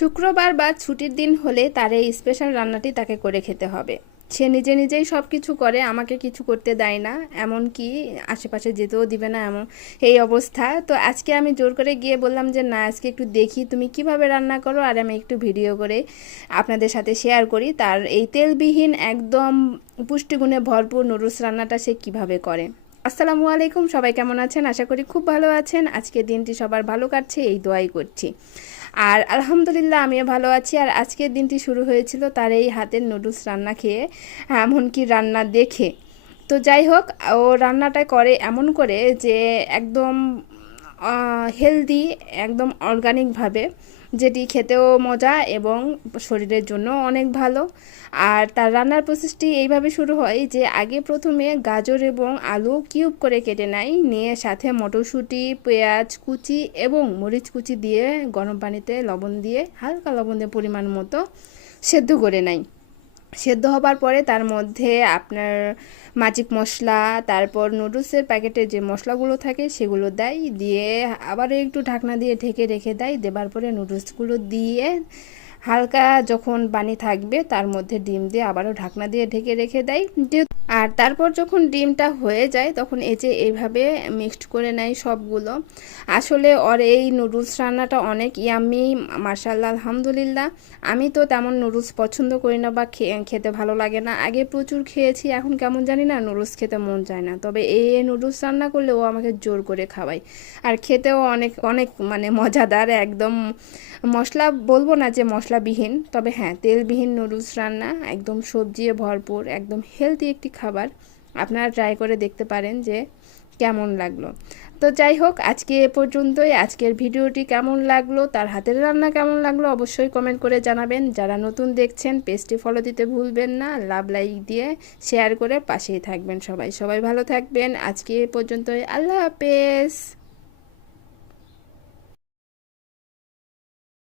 শুক্রবার বা ছুটির দিন হলে তার এই স্পেশাল রান্নাটি তাকে করে খেতে হবে। সে নিজে নিজেই সব কিছু করে, আমাকে কিছু করতে দেয় না, এমনকি আশেপাশে যেতেও দিবে না, এমন এই অবস্থা। তো আজকে আমি জোর করে গিয়ে বললাম যে না, আজকে একটু দেখি তুমি কিভাবে রান্না করো, আর আমি একটু ভিডিও করে আপনাদের সাথে শেয়ার করি তার এই তেলবিহীন একদম পুষ্টিগুণে ভরপুর নুডলস রান্নাটা সে কিভাবে করে। আসসালামু আলাইকুম, সবাই কেমন আছেন? আশা করি খুব ভালো আছেন। আজকের দিনটি সবার ভালো কাটছে এই দোয়াই করছি। আর আলহামদুলিল্লাহ আমিও ভালো আছি। আর আজকের দিনটি শুরু হয়েছিল তার এই হাতের নুডলস রান্না খেয়ে, এমনকি রান্না দেখে। তো যাই হোক, ও রান্নাটা করে এমন করে যে একদম হেলদি, একদম অর্গানিকভাবে, যেটি খেতেও মজা এবং শরীরের জন্য অনেক ভালো। আর তার রান্নার প্রসেসটি এইভাবে শুরু হয় যে আগে প্রথমে গাজর এবং আলু কিউব করে কেটে নেয়, নিয়ে সাথে মটরশুঁটি, পেঁয়াজ কুচি এবং মরিচ কুচি দিয়ে গরম পানিতে লবণ দিয়ে, হালকা লবণ দিয়ে পরিমাণ মতো সেদ্ধ করে নেয়। সেদ্ধ হবার পরে তার মধ্যে আপনার ম্যাজিক মশলা, তারপর নুডলসের প্যাকেটে যে মশলাগুলো থাকে সেগুলো দেয়, দিয়ে আবারও একটু ঢাকনা দিয়ে ঢেকে রেখে দেয়। দেবার পরে নুডলসগুলো দিয়ে হালকা যখন পানি থাকবে তার মধ্যে ডিম দিয়ে আবারও ঢাকনা দিয়ে ঢেকে রেখে দেয়। আর তারপর যখন ডিমটা হয়ে যায় তখন এই যে এইভাবে মিক্সড করে নেয় সবগুলো। আসলে ওর এই নুডলস রান্নাটা অনেক ইয়াম্মি, মাশাআল্লাহ, আলহামদুলিল্লাহ। আমি তো তেমন নুডলস পছন্দ করি না বা খেতে ভালো লাগে না। আগে প্রচুর খেয়েছি, এখন কেমন জানি না, নুডলস খেতে মন চায় না। তবে এই নুডলস রান্না করলে ও আমাকে জোর করে খাওয়ায়। আর খেতেও অনেক অনেক মানে মজাদার, একদম মশলা বলবো না যে মশলাবিহীন, তবে হ্যাঁ তেলবিহীন নুডলস রান্না, একদম সবজি ভরপুর, একদম হেলদি একটি খাবার। আপনারা ট্রাই করে দেখতে পারেন যে কেমন লাগলো। তো যাই হোক, আজকে এ পর্যন্তই। আজকের ভিডিওটি কেমন লাগলো, তার হাতের রান্না কেমন লাগলো অবশ্যই কমেন্ট করে জানাবেন। যারা নতুন দেখছেন পেজটি ফলো দিতে ভুলবেন না, লাভ লাইক দিয়ে শেয়ার করে পাশেই থাকবেন। সবাই সবাই ভালো থাকবেন। আজকে এ পর্যন্তই, আল্লাহ হাফেজ।